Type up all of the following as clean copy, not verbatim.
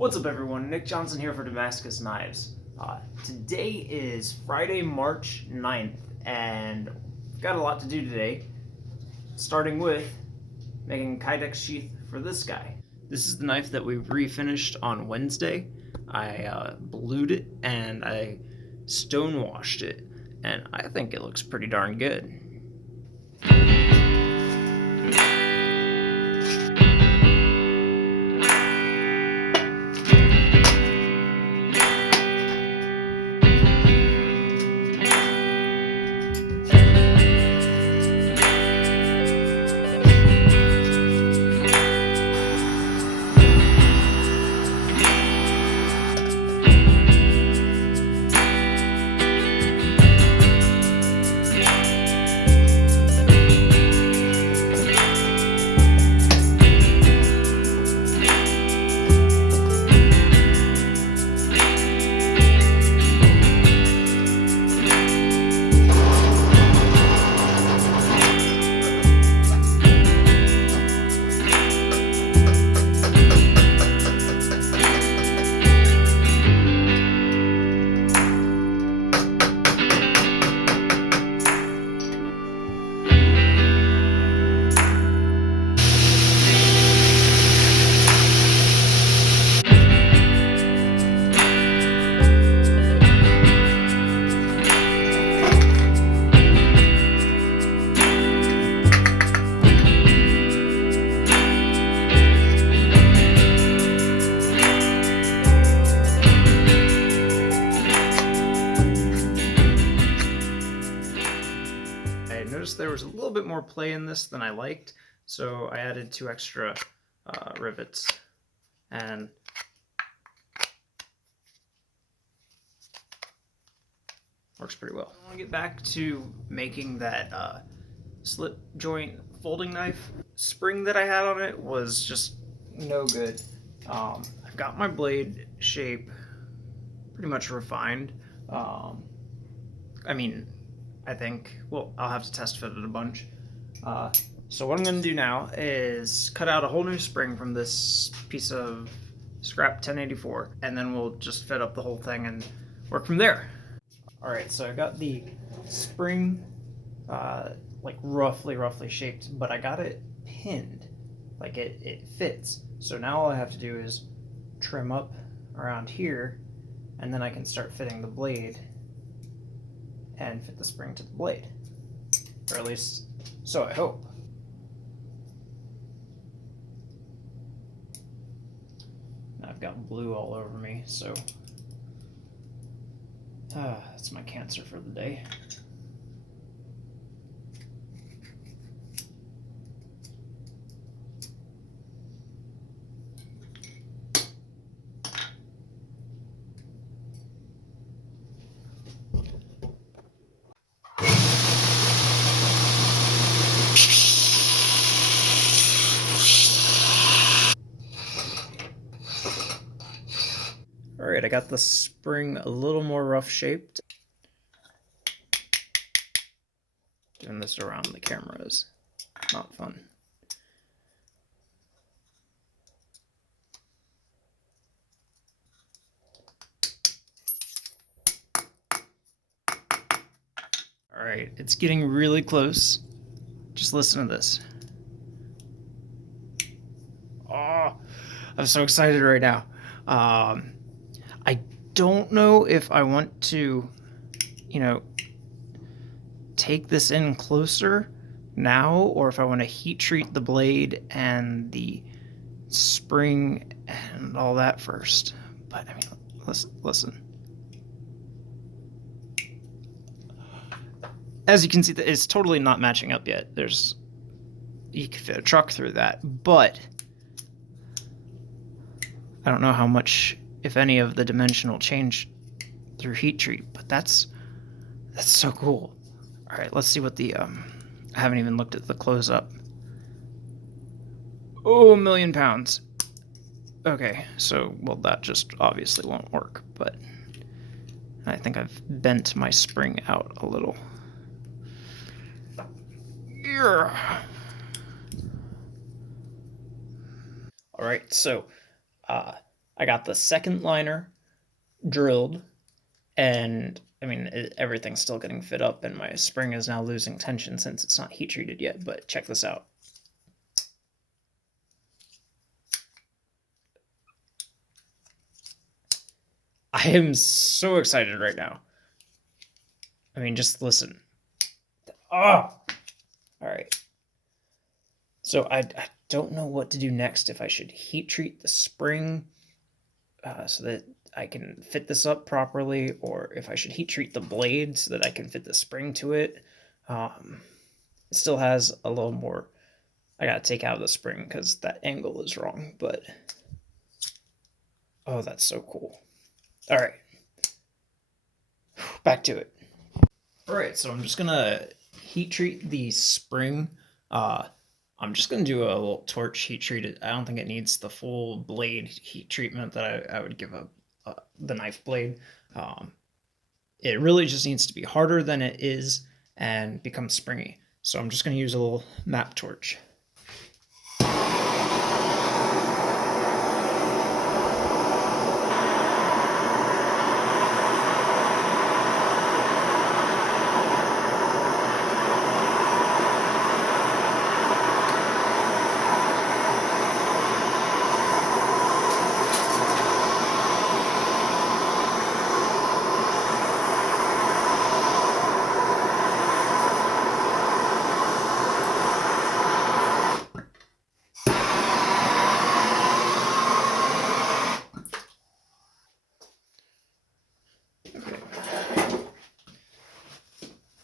What's up everyone, Nick Johnson here for Damascus Knives. Today is Friday, March 9th, and we've got a lot to do today, starting with making a kydex sheath for this guy. This is the knife that we refinished on Wednesday. I blued it and I stonewashed it, and I think it looks pretty darn good. I noticed there was a little bit more play in this than I liked, so I added 2 extra rivets, and works pretty well. I want to get back to making that slip joint folding knife. Spring that I had on it was just no good. I've got my blade shape pretty much refined. I think, well, I'll have to test fit it a bunch. So what I'm going to do now is cut out a whole new spring from this piece of scrap 1084, and then we'll just fit up the whole thing and work from there. Alright, so I got the spring like roughly shaped, but I got it pinned. Like it fits. So now all I have to do is trim up around here, and then I can start fitting the blade and fit the spring to the blade. Or at least, so I hope. Now I've got blue all over me, so that's my cancer for the day. Alright, I got the spring a little more rough shaped. Doing this around the camera is not fun. Alright, it's getting really close. Just listen to this. Oh, I'm so excited right now. I don't know if I want to, take this in closer now, or if I want to heat treat the blade and the spring and all that first. But I mean, listen. As you can see, it's totally not matching up yet. You can fit a truck through that, but I don't know how much, if any, of the dimension will change through heat treat, but that's so cool. All right, let's see what the I haven't even looked at the close up. Oh, 1,000,000 pounds. Okay, so, well, that just obviously won't work, but I think I've bent my spring out a little. Alright, so I got the second liner drilled, and I mean, everything's still getting fit up, and my spring is now losing tension since it's not heat treated yet, but check this out. I am so excited right now. I mean, just listen. Oh! Alright. So I don't know what to do next, if I should heat treat the spring so that I can fit this up properly, or if I should heat treat the blade so that I can fit the spring to it. It still has a little more I gotta take out of the spring because that angle is wrong, but oh, that's so cool. All right, back to it. All right, so I'm just gonna heat treat the spring. I'm just gonna do a little torch heat treat. I don't think it needs the full blade heat treatment that I would give the knife blade. It really just needs to be harder than it is and become springy. So I'm just gonna use a little map torch.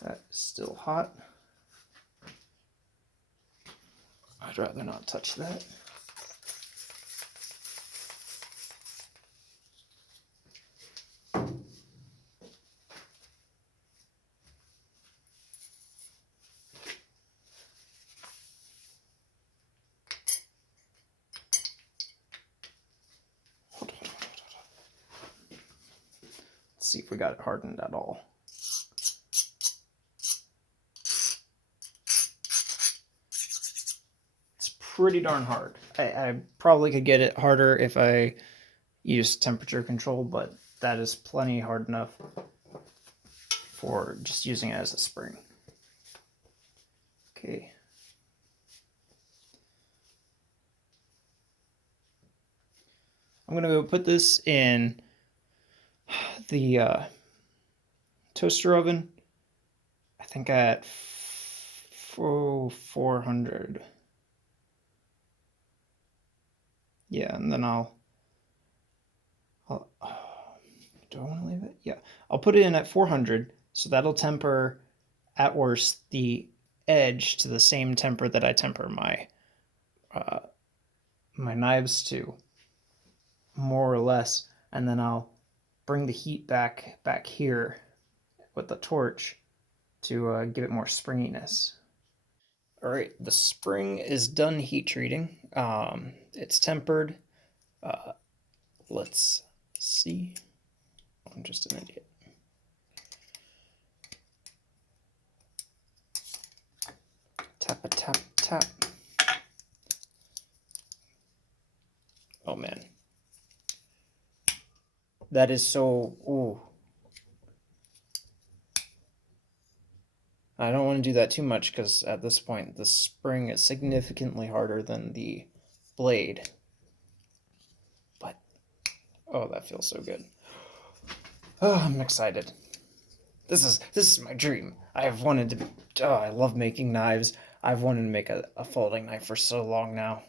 That is still hot. I'd rather not touch that. Let's see if we got it hardened at all. It's pretty darn hard. I probably could get it harder if I used temperature control, but that is plenty hard enough for just using it as a spring. Okay. I'm gonna go put this in the toaster oven. I think at 400. Yeah, and then I'll do I want to leave it? Yeah, I'll put it in at 400, so that'll temper at worst the edge to the same temper that I temper my my knives to, more or less, and then I'll bring the heat back here with the torch to give it more springiness. All right, the spring is done heat treating. It's tempered. Let's see. I'm just an idiot. Tap a tap tap. Oh man. That is so, ooh. I don't want to do that too much because at this point the spring is significantly harder than the blade. But, oh, that feels so good. Oh, I'm excited. This is my dream. I have wanted to be, oh, I love making knives. I've wanted to make a folding knife for so long now.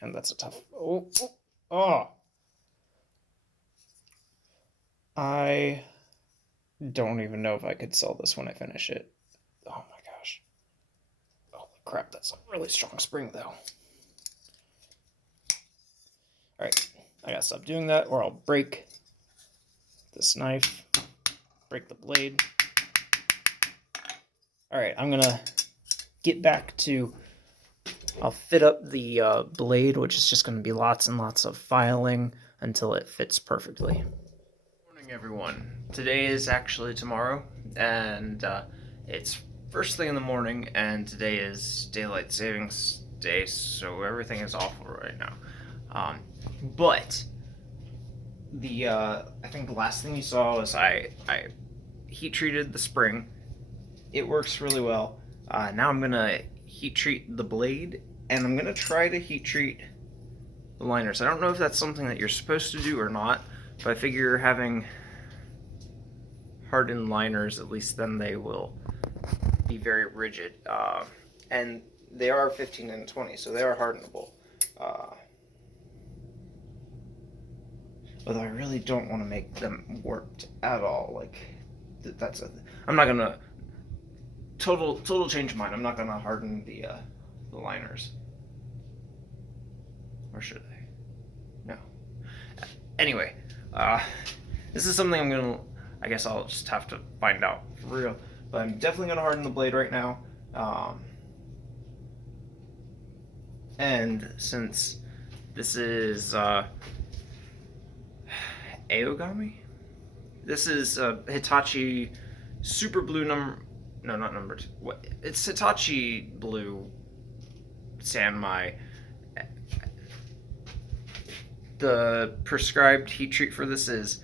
And that's a tough, oh. I don't even know if I could sell this when I finish it. Oh my gosh. Holy crap, that's a really strong spring though. Alright, I gotta stop doing that or I'll break this knife, break the blade. Alright, I'm gonna get back to, I'll fit up the blade, which is just gonna be lots and lots of filing until it fits perfectly. Good morning, everyone. Today is actually tomorrow, and it's first thing in the morning, and today is daylight savings day, so everything is awful right now. But the I think the last thing you saw was I heat treated the spring. It works really well. Now I'm gonna heat treat the blade, and I'm gonna try to heat treat the liners. I don't know if that's something that you're supposed to do or not, but I figure having hardened liners, at least then they will be very rigid. And they are 15 and 20, so they are hardenable. Uh, Although I really don't want to make them warped at all. Like that's a. I'm not gonna total change of mind. I'm not gonna harden the liners. Or should I? No. Anyway, uh, this is something I'm gonna. I guess I'll just have to find out for real. But I'm definitely gonna harden the blade right now. And since this is Aogami, this is Hitachi Super Blue number. No, not number two. What? It's Hitachi Blue Sanmai. The prescribed heat treat for this is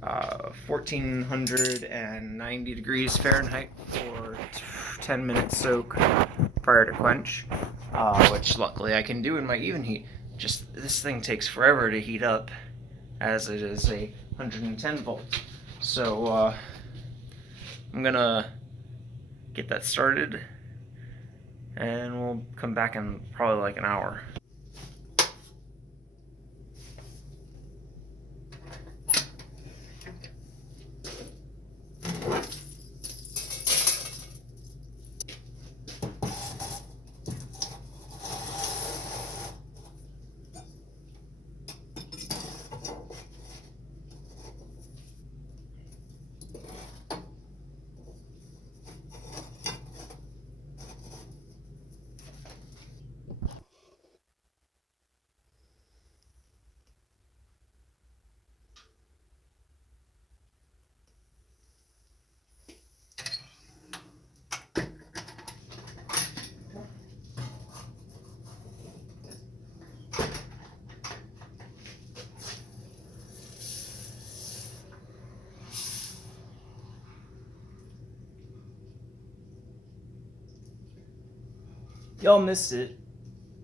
1490 degrees Fahrenheit for 10 minutes soak prior to quench, which luckily I can do in my even heat. Just this thing takes forever to heat up, as it is a 110 volts. So I'm gonna get that started, and we'll come back in probably like an hour. Y'all missed it.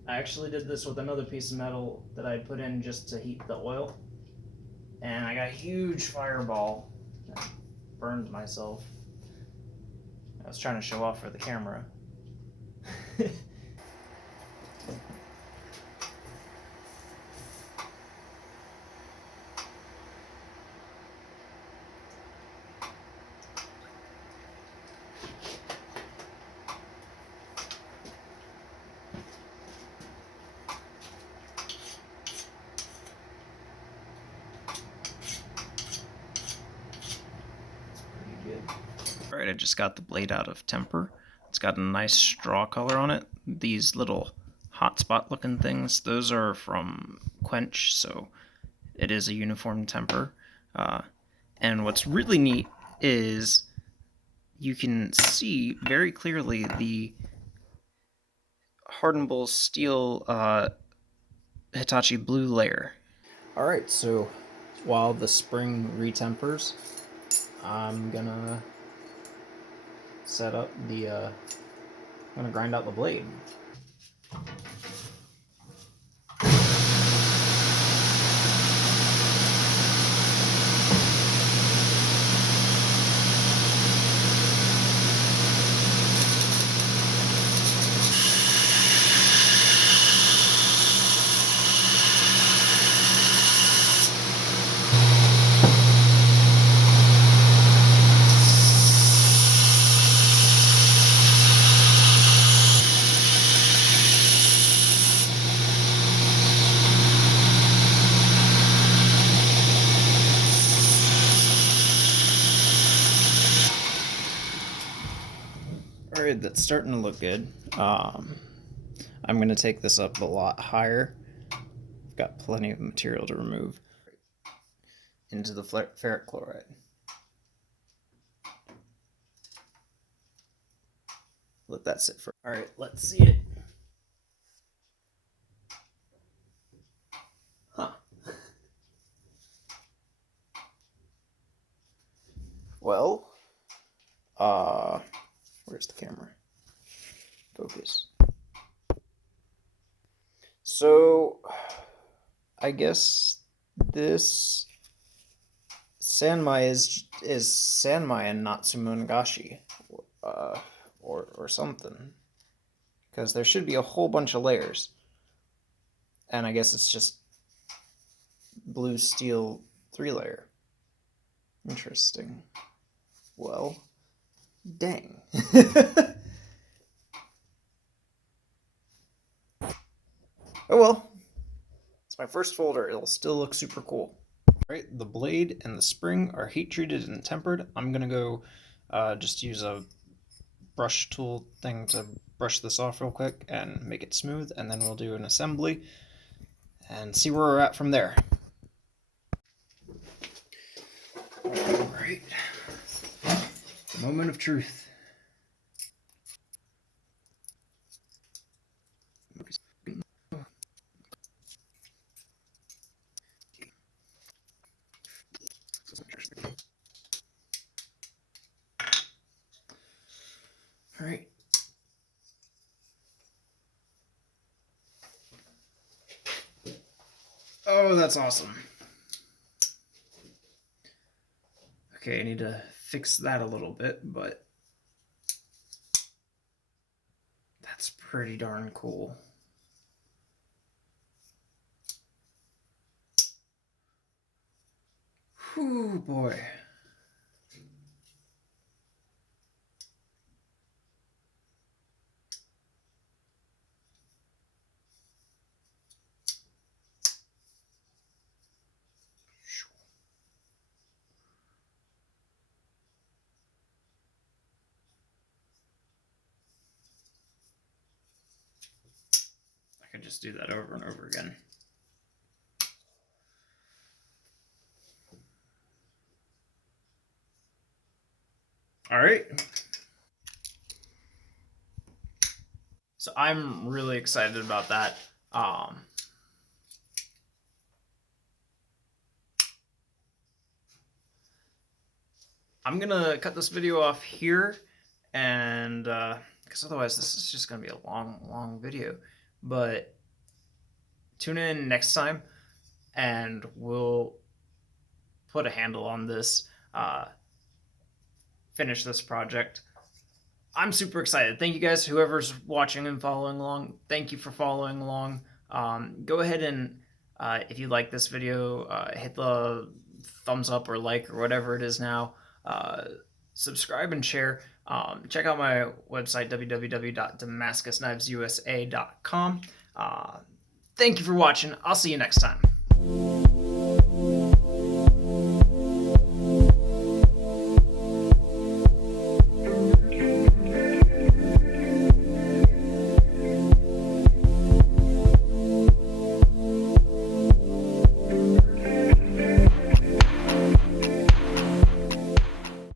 I actually did this with another piece of metal that I put in just to heat the oil, and I got a huge fireball that burned myself. I was trying to show off for the camera. Alright, I just got the blade out of temper. It's got a nice straw color on it. These little hotspot looking things, those are from quench, so it is a uniform temper. And what's really neat is you can see very clearly the hardenable steel Hitachi Blue layer. Alright, so while the spring retempers, I'm gonna set up the, I'm gonna grind out the blade. Alright, that's starting to look good. I'm going to take this up a lot higher. I've got plenty of material to remove. Into the ferric chloride. Let that sit for. Alright, let's see it. Huh. Where's the camera? Focus. So, I guess this Sanmai is Sanmai and not Sumongashi, or something. Because there should be a whole bunch of layers. And I guess it's just blue steel 3-layer. Interesting. Well, dang. Oh well. It's my first folder. It'll still look super cool. Alright, the blade and the spring are heat treated and tempered. I'm gonna go just use a brush tool thing to brush this off real quick and make it smooth, and then we'll do an assembly and see where we're at from there. Alright, the moment of truth. Alright. Oh, that's awesome. Okay, I need to fix that a little bit, but that's pretty darn cool. Whew, boy. I could just do that over and over again. All right. So I'm really excited about that. I'm gonna cut this video off here, and because otherwise this is just gonna be a long video. But tune in next time, and we'll put a handle on this, finish this project. I'm super excited. Thank you guys, whoever's watching and following along. Thank you for following along. Go ahead and if you like this video, hit the thumbs up or like or whatever it is now. Subscribe and share. Check out my website, www.damascusknivesusa.com. Thank you for watching. I'll see you next time.